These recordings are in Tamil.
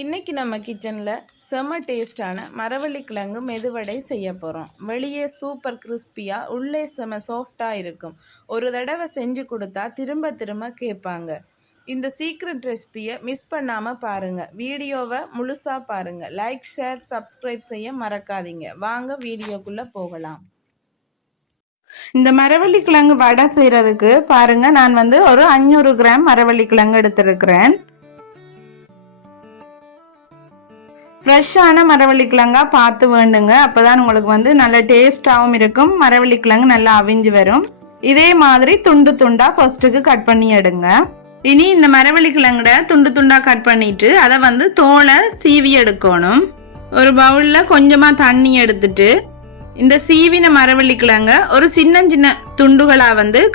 இன்றைக்கி நம்ம கிச்சனில் செம்ம டேஸ்டான மரவள்ளி கிழங்கு மெதுவடை செய்ய போகிறோம். வெளியே சூப்பர் கிறிஸ்பியாக உள்ளே செம்ம சாஃப்டாக இருக்கும். ஒரு தடவை செஞ்சு கொடுத்தா திரும்ப திரும்ப கேட்பாங்க. இந்த சீக்ரெட் ரெசிபியை மிஸ் பண்ணாமல் பாருங்கள். வீடியோவை முழுசாக பாருங்கள். லைக், ஷேர், சப்ஸ்கிரைப் செய்ய மறக்காதீங்க. வாங்க வீடியோக்குள்ளே போகலாம். இந்த மரவள்ளி கிழங்கு வடை செய்கிறதுக்கு பாருங்கள், நான் ஒரு 500 கிராம் மரவள்ளி கிழங்கு எடுத்திருக்கிறேன். ஃப்ரெஷ்ஷான மரவள்ளி கிழங்கா பார்த்து வேண்டுங்க. அப்போதான் உங்களுக்கு நல்ல டேஸ்டாகவும் இருக்கும். மரவள்ளி கிழங்கு நல்லா அவிஞ்சு வரும். இதே மாதிரி துண்டு துண்டா ஃபர்ஸ்ட்டுக்கு கட் பண்ணி எடுங்க. இனி இந்த மரவள்ளி கிழங்குட துண்டு துண்டா கட் பண்ணிட்டு அதை தோலை சீவி எடுக்கணும். ஒரு பவுல்ல கொஞ்சமா தண்ணி எடுத்துட்டு இந்த சீவின மரவள்ளி கிழங்க ஒரு சின்ன சின்ன துண்டுகளா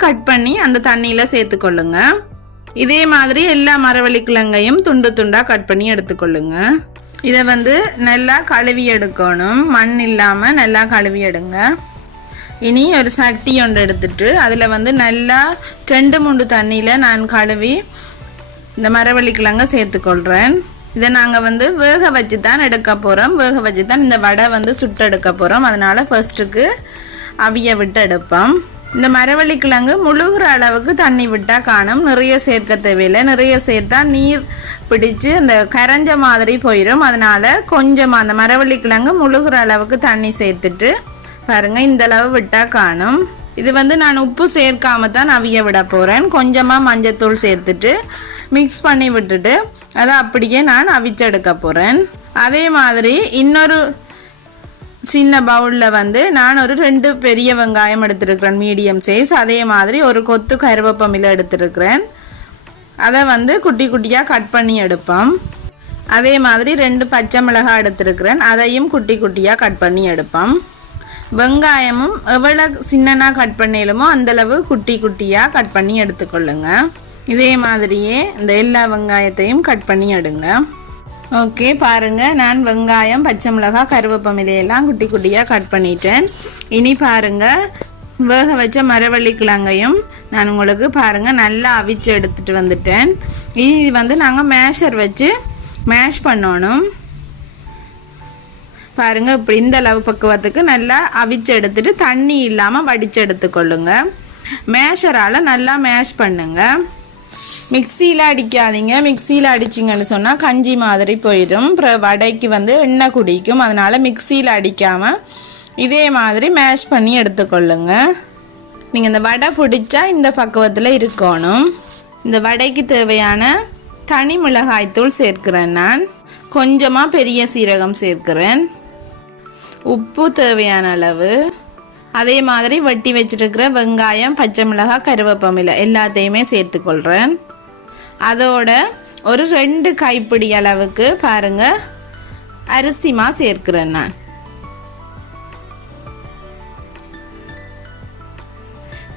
கட் பண்ணி அந்த தண்ணியில சேர்த்துக்கொள்ளுங்க. இதே மாதிரி எல்லா மரவள்ளி கிழங்கையும் துண்டு துண்டா கட் பண்ணி எடுத்துக்கொள்ளுங்க. இதை நல்லா கழுவி எடுக்கணும். மண் இல்லாமல் நல்லா கழுவி எடுங்க. இனி ஒரு சட்டி ஒன்று எடுத்துட்டு அதில் நல்லா 2-3 தண்ணியில் நான் கழுவி இந்த மரவள்ளி கிழங்க சேர்த்துக்கொள்கிறேன். இதை நாங்கள் வேக வச்சு தான் எடுக்க போகிறோம். வேக வச்சு தான் இந்த வடை சுட்டு எடுக்க போகிறோம். அதனால் ஃபர்ஸ்ட்டுக்கு அவிய விட்டு எடுப்போம். இந்த மரவள்ளி கிழங்கு முழுகிற அளவுக்கு தண்ணி விட்டால் காணும். நிறைய சேர்க்க தேவையில்லை. நிறைய சேர்த்தா நீர் பிடிச்சு அந்த கரைஞ்ச மாதிரி போயிடும். அதனால கொஞ்சமாக அந்த மரவள்ளி கிழங்கு முழுகிற அளவுக்கு தண்ணி சேர்த்துட்டு பாருங்க, இந்த அளவு விட்டால் காணும். இது நான் உப்பு சேர்க்காம தான் அவிய விட போகிறேன். கொஞ்சமாக மஞ்சத்தூள் சேர்த்துட்டு மிக்ஸ் பண்ணி விட்டுட்டு அதை அப்படியே நான் அவிச்செடுக்க போகிறேன். அதே மாதிரி இன்னொரு சின்ன பவுலில் நான் ஒரு 2 பெரிய வெங்காயம் எடுத்துருக்கிறேன், மீடியம் சைஸ். அதே மாதிரி ஒரு கொத்து கருவேப்பிலை எடுத்துருக்கிறேன். அதை குட்டி குட்டியாக கட் பண்ணி எடுப்போம். அதே மாதிரி 2 பச்சை மிளகாய் எடுத்துருக்கிறேன். அதையும் குட்டி குட்டியாக கட் பண்ணி எடுப்போம். வெங்காயமும் எவ்வளோ சின்னனாக கட் பண்ணிடலுமோ அந்தளவு குட்டி குட்டியாக கட் பண்ணி எடுத்துக்கொள்ளுங்க. இதே மாதிரியே இந்த எல்லா வெங்காயத்தையும் கட் பண்ணி எடுங்க. ஓகே, பாருங்கள், நான் வெங்காயம், பச்சை மிளகாய், கருவேப்பிலை எல்லாம் குட்டி குட்டியாக கட் பண்ணிட்டேன். இனி பாருங்கள், வேக வச்ச மரவள்ளி கிழங்கையும் நான் உங்களுக்கு பாருங்கள் நல்லா அவிச்சு எடுத்துகிட்டு வந்துட்டேன். இது நாங்கள் மேஷர் வச்சு மேஷ் பண்ணணும். பாருங்கள், இப்படி இந்த அளவு பக்குவத்துக்கு நல்லா அவிச்சு எடுத்துட்டு தண்ணி இல்லாமல் வடித்து எடுத்துக்கொள்ளுங்க. மேஷரால் நல்லா மேஷ் பண்ணுங்க. மிக்சியில் அடிக்காதீங்க. மிக்சியில் அடிச்சிங்கன்னு சொன்னால் கஞ்சி மாதிரி போயிடும். அப்புறம் வடைக்கு எண்ணெய் குடிக்கும். அதனால் மிக்சியில் அடிக்காமல் இதே மாதிரி மேஷ் பண்ணி எடுத்துக்கொள்ளுங்க. நீங்கள் இந்த வடை பிடிச்சா இந்த பக்குவத்தில் இருக்கணும். இந்த வடைக்கு தேவையான தனி மிளகாய்த்தூள் சேர்க்கிறேன். நான் கொஞ்சமாக பெரிய சீரகம் சேர்க்கிறேன். உப்பு தேவையான அளவு. அதே மாதிரி வெட்டி வச்சிருக்கிற வெங்காயம், பச்சை மிளகாய், கருவேப்பிலை எல்லாத்தையுமே சேர்த்துக்கொள்கிறேன். அதோட ஒரு 2 கைப்பிடி அளவுக்கு பாருங்க அரிசிமா சேர்க்கிறேன். நான்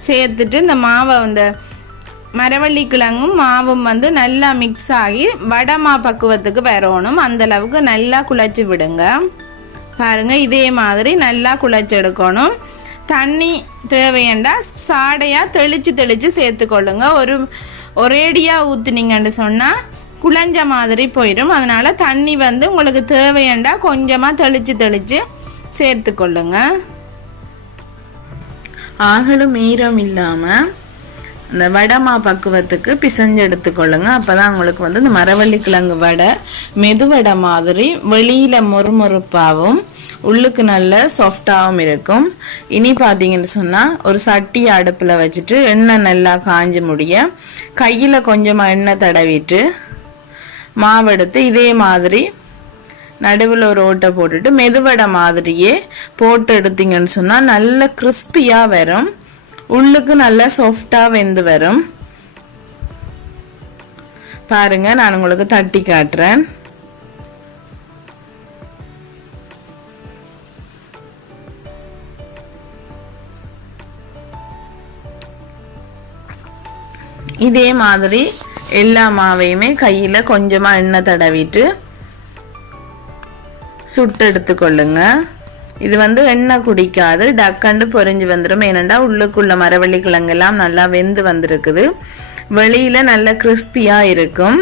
சேர்த்துட்டு இந்த மாவை மரவள்ளி கிழங்கும் மாவும் நல்லா மிக்ஸ் ஆகி வடமா பக்குவத்துக்கு வரணும். அந்த அளவுக்கு நல்லா குழச்சி விடுங்க. பாருங்க, இதே மாதிரி நல்லா குழச்சி எடுக்கணும். தண்ணி தேவையண்டா சாடையாக தெளித்து தெளித்து சேர்த்துக்கொள்ளுங்க. ஒரேடியாக ஊற்றுனீங்கன்னு சொன்னால் குழஞ்ச மாதிரி போயிடும். அதனால் தண்ணி உங்களுக்கு தேவையண்டா கொஞ்சமாக தெளித்து தெளித்து சேர்த்துக்கொள்ளுங்க. ஆகலும் ஈரம் இல்லாமல் அந்த வடமா பக்குவத்துக்கு பிசைஞ்சு எடுத்துக்கொள்ளுங்க. அப்போ தான் உங்களுக்கு இந்த மரவள்ளி கிழங்கு வடை மெதுவடை மாதிரி வெளியில் மொறுமொறுப்பாகவும் உள்ளுக்கு நல்ல சாஃப்டாகவும் இருக்கும். இனி பார்த்தீங்கன்னு சொன்னால் ஒரு சட்டி அடுப்பில் வச்சுட்டு எண்ணெய் நல்லா காஞ்சி முடிய கையில் கொஞ்சமாக எண்ணெய் தடவிட்டு மாவெடுத்து இதே மாதிரி நடுவில் ஒரு ஓட்டை போட்டுட்டு மெதுவடை மாதிரியே போட்டு எடுத்தீங்கன்னு சொன்னால் நல்ல கிறிஸ்பியாக வரும். உள்ளுக்கு நல்லா சாஃப்டாக வெந்து வரும். பாருங்க, நான் உங்களுக்கு தட்டி காட்டுறேன். இதே மாதிரி எல்லா மாவையுமே கையில் கொஞ்சமாக எண்ணெய் தடவிட்டு சுட்டு எடுத்துக்கொள்ளுங்க. இது எண்ணெய் குடிக்காது, டக்கண்டு பொரிஞ்சு வந்துடும். ஏனெண்டா உள்ளுக்குள்ள மரவள்ளி கிழங்கெல்லாம் நல்லா வெந்து வந்திருக்குது. வெளியில நல்ல கிறிஸ்பியா இருக்கும்.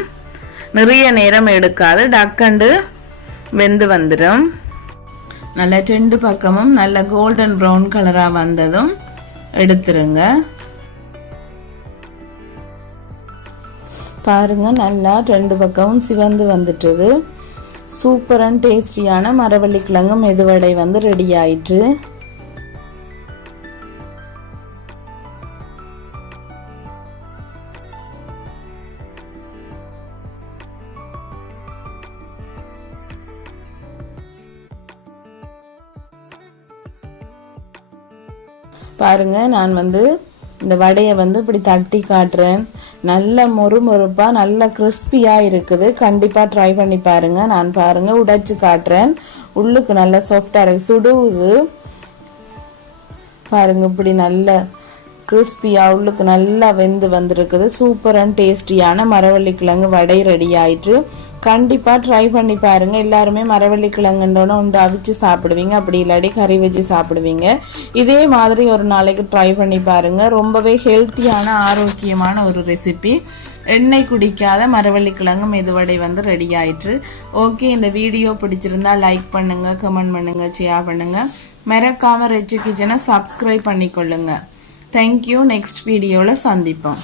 நிறைய நேரம் எடுக்காது, டக்கண்டு வெந்து வந்துடும். நல்ல 2 பக்கமும் நல்ல கோல்டன் ப்ரௌன் கலரா வந்ததும் எடுத்துருங்க. பாருங்க நல்லா 2 பக்கமும் சிவந்து வந்துட்டது. சூப்பர் அண்ட் டேஸ்டியான மரவள்ளி கிழங்கு மெதுவடை வந்து ரெடி ஆயிட்டு. பாருங்க நான் வந்து இந்த வடையை வந்து இப்படி தட்டி காட்டுறேன். நல்ல மொறுமொறுப்பா நல்ல கிறிஸ்பியா இருக்குது. கண்டிப்பா ட்ரை பண்ணி பாருங்க. நான் பாருங்க உடைச்சு காட்டுறேன். உள்ளுக்கு நல்ல சாஃப்டா இருக்கு, சுடுது பாருங்க. இப்படி நல்ல கிறிஸ்பியா உள்ளுக்கு நல்லா வெந்து வந்திருக்குது. சூப்பர் அண்ட் டேஸ்டியான மரவள்ளி கிழங்கு வடை ரெடி ஆயிட்டு. கண்டிப்பா ட்ரை பண்ணி பாருங்க. எல்லாருமே மரவள்ளி கிழங்குன்றோன்னு உண்டு அவிச்சு சாப்பிடுவீங்க, அப்படி இல்லாட்டி கறி வச்சு சாப்பிடுவீங்க. இதே மாதிரி ஒரு நாளைக்கு ட்ரை பண்ணி பாருங்க. ரொம்பவே ஹெல்த்தியான ஆரோக்கியமான ஒரு ரெசிபி. எண்ணெய் குடிக்காத மரவள்ளி கிழங்கு மெதுவடை வந்து ரெடி ஆயிட்டு. ஓகே, இந்த வீடியோ பிடிச்சிருந்தா லைக் பண்ணுங்க, கமெண்ட் பண்ணுங்க, ஷேர் பண்ணுங்க. மறக்காம ரெச்சு கிச்சனை சப்ஸ்கிரைப் பண்ணிக்கொள்ளுங்க. தேங்க்யூ. நெக்ஸ்ட் வீடியோவில் சந்திப்போம்.